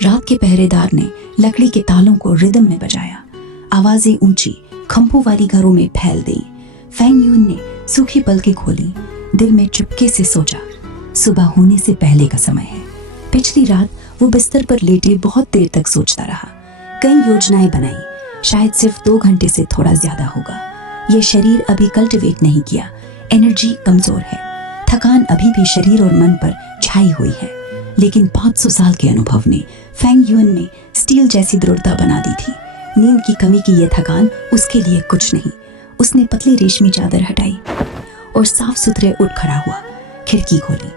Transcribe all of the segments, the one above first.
रात के पहरेदार ने लकड़ी के तालों को रिदम में बजाया। आवाजें ऊंची खंभों वाली घरों में फैल गई। फेंग यून ने सूखी पलकें खोली, दिल में चुपके से सोचा, सुबह होने से पहले का समय है। पिछली रात वो बिस्तर पर लेटे बहुत देर तक सोचता रहा, कई योजनाएं बनाई, शायद सिर्फ 2 घंटे से थोड़ा ज्यादा होगा। ये शरीर अभी कल्टिवेट नहीं किया, एनर्जी कमजोर है, थकान अभी भी शरीर और मन पर छाई हुई है। लेकिन 500 साल के अनुभव ने फेंग यून में स्टील जैसी दृढ़ता बना दी थी। नींद की कमी की यह थकान उसके लिए कुछ नहीं। उसने पतली रेशमी चादर हटाई और साफ सुथरे उठ खड़ा हुआ, खिड़की खोली।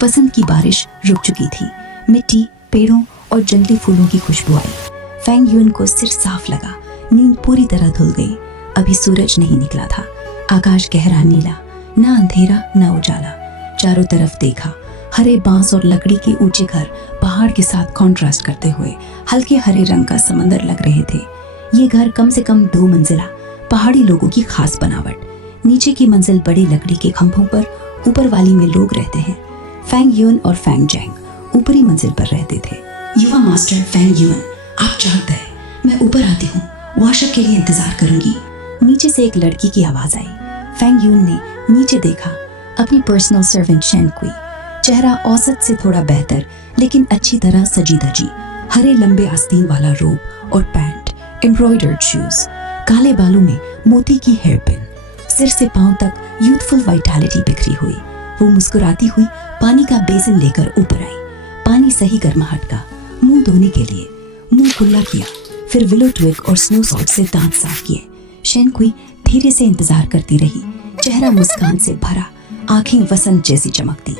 पसंद की बारिश रुक चुकी थी। मिट्टी, पेड़ों और जंगली फूलों की खुशबू आई। फेंग यून को सिर साफ लगा, नींद पूरी तरह धुल गई। अभी सूरज नहीं निकला था, आकाश गहरा नीला, ना अंधेरा ना उजाला। चारों तरफ देखा, हरे बांस और लकड़ी के ऊंचे घर पहाड़ के साथ कॉन्ट्रास्ट करते हुए हल्के हरे रंग का समंदर लग रहे थे। ये घर कम से कम 2 मंजिला, पहाड़ी लोगों की खास बनावट। नीचे की मंजिल बड़ी लकड़ी के खंभों पर, ऊपर वाली में लोग रहते हैं। फेंग यून और फेंग जेंग ऊपरी मंजिल पर रहते थे। युवा मास्टर फेंग यून, आप जागते हैं, मैं ऊपर आती हूँ, वाशर के लिए इंतजार करूंगी। नीचे से एक लड़की की आवाज आई। फेंग यून ने नीचे देखा, अपनी पर्सनल सर्वेंट शेन कुई। चेहरा औसत से थोड़ा बेहतर, लेकिन अच्छी तरह सजी धजी। हरे लंबे आस्तीन वाला रोब और पैंट, एम्ब्रॉयडर्ड शूज, काले बालों में मोती की हेयर पिन, सिर से पांव तक यूथफुल वाइटैलिटी बिखरी हुई। वो मुस्कुराती हुई पानी का बेसिन लेकर ऊपर आई। पानी सही गर्माहट का, मुंह धोने के लिए। मुंह खुला किया, फिर विलो ट्विग और स्नो सॉल्ट से दांत साफ किए। शेन कुई धीरे से इंतजार करती रही, चेहरा मुस्कान से भरा, आंखें वसंत जैसी चमकती।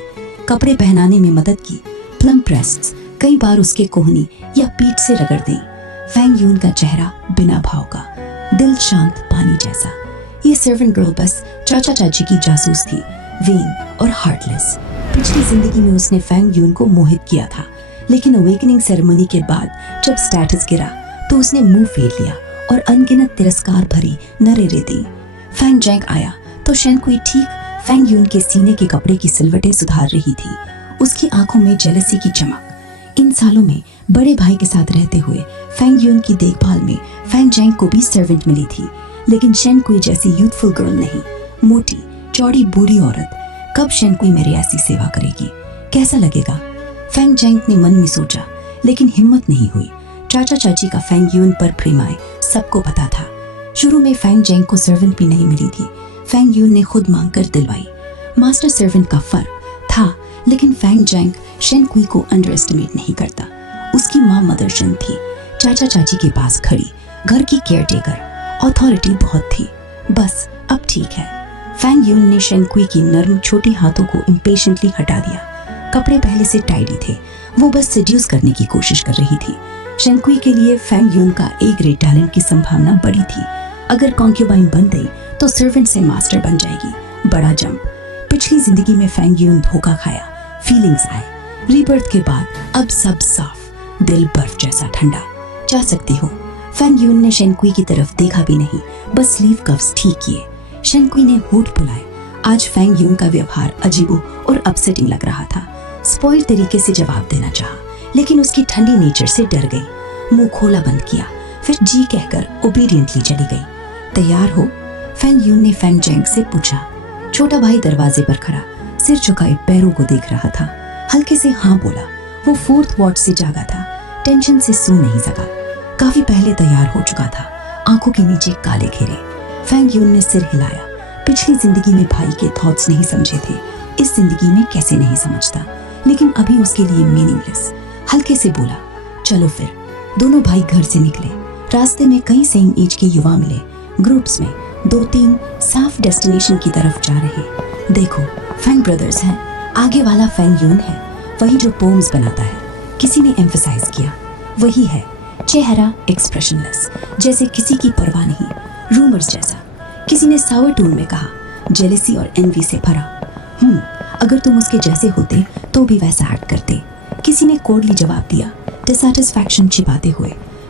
कपड़े पहनाने में मदद की, प्लम ब्रेस्ट्स कई बार उसके कोहनी या पीठ से रगड़ दी। फेंग यून का चेहरा बिना भाव का, दिल शांत पानी जैसा। ये सर्वेंट गर्ल बस चाचा चाची की जासूस थी, वेन और हार्टलेस। पिछली जिंदगी में उसने फेंग यून को मोहित किया था, लेकिन अवेकनिंग सेरेमनी के बाद जब स्टेटस गिरा तो उसने मुंह फेर लिया और अनगिनत तिरस्कार भरी नरेरे दी। फेंग जेंग आया तो शेन कुई ठीक फेंग यून के सीने के कपड़े की सिलवटें सुधार रही थी। उसकी आंखों में जेलसी की चमक। इन सालों में बड़े भाई के साथ रहते हुए फेंग यून की देखभाल में फेंग जेंग को भी सर्वेंट मिली थी, लेकिन शेन कुई जैसी यूथफुल गर्ल नहीं। मोटी चौड़ी बूढ़ी औरत, कब शेन कुई मेरी ऐसी सेवा करेगी, कैसा लगेगा? फेंग जेंग ने मन में सोचा, लेकिन हिम्मत नहीं हुई। चाचा चाची का फेंग यून पर प्रेम आए सबको पता था। शुरू में फेंग जेंग को सर्वेंट भी नहीं मिली थी, फेंग यून ने खुद मांगकर दिलवाई। मास्टर सर्वेंट का फर्क था, लेकिन फेंग जेंग शेन कुई को अंडर एस्टिमेट नहीं करता। उसकी माँ मदर शन थी, चाचा चाची के पास खड़ी, घर की केयरटेकर, अथॉरिटी बहुत थी। बस अब ठीक है। फेंग यून ने शेन कुई की नर्म छोटी हाथों को इम्पेशेंटली हटा दिया। कपड़े पहले से टाइडी थे, वो बस सेड्यूस करने की कोशिश कर रही थी। शेन कुई के लिए फेंग यून का ए ग्रेड टैलेंट की संभावना बड़ी थी। अगर कॉन्क्यूबाइन बन गई तो सर्वेंट से मास्टर बन जाएगी, बड़ा जंप। पिछली जिंदगी में फेंग यून धोखा खाया, फीलिंग्स आए। रीबर्थ के बाद अब सब साफ, दिल बर्फ जैसा ठंडा। जा सकती हो। फेंग यून ने शेन कुई की तरफ देखा भी नहीं, बस स्लीव कफ्स ठीक किए। शेन कुई ने होठ फुलाए। आज फेंग यून का व्यवहार अजीबो और अपसेटिंग लग रहा था। स्पॉइल तरीके से जवाब देना चाहा, लेकिन उसकी ठंडी नेचर से डर गई। मुंह खोला बंद किया, फिर जी कहकर ओबीडियंटली चली गई। तैयार हो? फेंग यून ने फेंग जेंग से पूछा। छोटा भाई दरवाजे पर खड़ा, सिर झुकाए पैरों को देख रहा था। हल्के से हाँ बोला। वो 4th वार्ड से जागा था, टेंशन से सो नहीं सका। काफी पहले तैयार हो चुका था, आंखों के नीचे काले घेरे। फेंग यून ने सिर हिलाया। पिछली जिंदगी में भाई के थॉट्स नहीं समझे थे, इस जिंदगी में कैसे नहीं समझता, लेकिन अभी उसके लिए मीनिंगलेस। हल्के से बोला, चलो फिर। दोनों भाई घर से निकले। रास्ते में कई सेम एज के युवा मिले, ग्रुप्स में 2-3 साफ डेस्टिनेशन की तरफ जा रहे। देखो, फेंग ब्रदर्स हैं, आगे वाला फेंग यून है, वही जो पोम्स बनाता है। किसी ने एम्फसाइज किया, वही है। चेहरा एक्सप्रेशनलेस, जैसे किसी की परवाह नहीं, रूमर्स जैसा। किसी ने सावर टोन में कहा, जेलसी और एनवी से भरा। अगर तुम उसके जैसे होते तो भी वैसा एक्ट करते। किसी ने कोडली जवाब दिया, डिसैटिस्फैक्शन छिपाते हुए।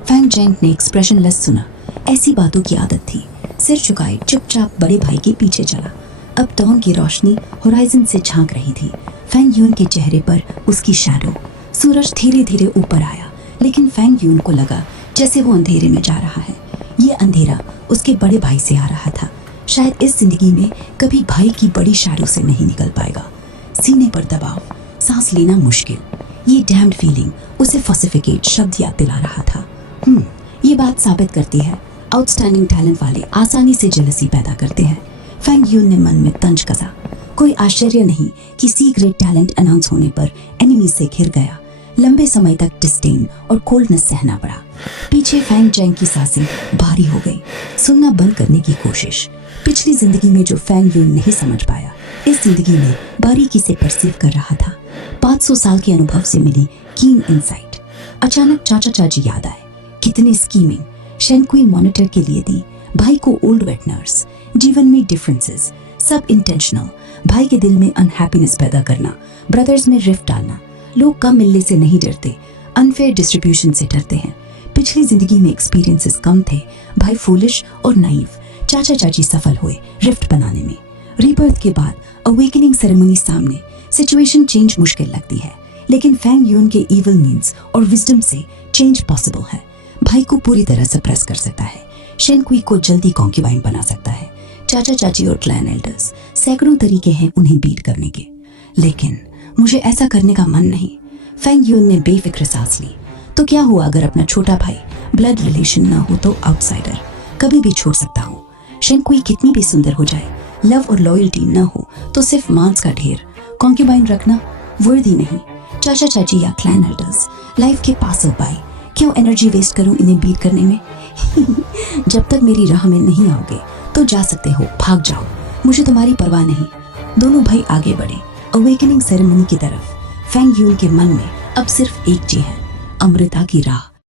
फेंग जेंग ने एक्सप्रेशनलेस सुना, ऐसी बातों की आदत थी। सिर झुकाए चुपचाप बड़े भाई के पीछे चला। अब डॉन की रोशनी होराइजन से झांक रही थी। फेंग यून के चेहरे पर उसकी शैडो, सूरज धीरे धीरे ऊपर आया, लेकिन फैंग यून को लगा जैसे वो अंधेरे में जा रहा है। ये अंधेरा उसके बड़े भाई से आ रहा था। शायद इस जिंदगी में कभी भाई की बड़ी शायरों से नहीं निकल पाएगा। सीने पर दबाव, सांस लेना मुश्किल, ये डैम्ड फीलिंग उसे फॉसिफिकेट शब्द याद दिला रहा था। ये बात साबित करती है आउटस्टैंडिंग टैलेंट वाले आसानी से जेलसी पैदा करते हैं। फैंग यून ने मन में तंज कसा। कोई आश्चर्य नहीं कि सी ग्रेट टैलेंट अनाउंस होने पर एनिमी से घिर गया। लंबे समय तक डिस्डेन और कोल्डनेस सहना पड़ा। पीछे फैंग जैंग की सांसें भारी हो गई। सुनना बंद करने की कोशिश। पिछली जिंदगी में जो फैंग यून नहीं समझ पाया, इस जिंदगी में बारीकी से परसीव कर रहा था। 500 साल के अनुभव से मिली कीन इनसाइट। अचानक चाचा चाची याद आए। कितने स्कीमिंग शेनकुई मॉनिटर के लिए दी। भाई को ओल्ड वेट नर्स, जीवन में डिफरेंसेस, सब इंटेंशनल। भाई के दिल में अनहैप्पीनेस पैदा करना, ब्रदर्स में रिफ्ट डालना। लोग कम मिलने से नहीं डरते, अनफेयर डिस्ट्रीब्यूशन से डरते हैं। पिछली जिंदगी में एक्सपीरियंसेस कम थे, भाई फूलिश और नाइव। चाचा चाची सफल हुए रिफ्ट बनाने में। रीबर्थ के बाद अवेकनिंग सेरेमनी सामने, सिचुएशन चेंज मुश्किल लगती है, लेकिन फैंग यून के इविल मीन्स और विजडम से चेंज पॉसिबल है। भाई को पूरी तरह सप्रेस कर सकता है, शेनकुई को जल्दी कॉन्क्यूबाइन बना सकता है। चाचा चाची और क्लैन एल्डर्स, सैकड़ों तरीके हैं उन्हें बीट करने के, लेकिन मुझे ऐसा करने का मन नहीं। फैंग यून ने बेफिक्र सांस ली। तो क्या हुआ अगर अपना छोटा भाई ब्लड रिलेशन ना हो तो आउटसाइडर, कभी भी छोड़ सकता हूँ। शेनकुई कितनी भी सुंदर हो जाए, लव और लॉयल्टी ना हो तो सिर्फ मांस का ढेर। कॉन्क्यूबाइन रखना वर्दी नहीं। चाचा चाची या क्लैन एल्डर्स, लाइफ के पास बाय, क्यों एनर्जी वेस्ट करूं इन्हें बीट करने में। जब तक मेरी राह में नहीं आओगे तो जा सकते हो, भाग जाओ, मुझे तुम्हारी परवाह नहीं। दोनों भाई आगे बढ़े अवेकनिंग सेरेमनी की तरफ। फैंग यून के मन में अब सिर्फ एक चीज है, अमृता की राह।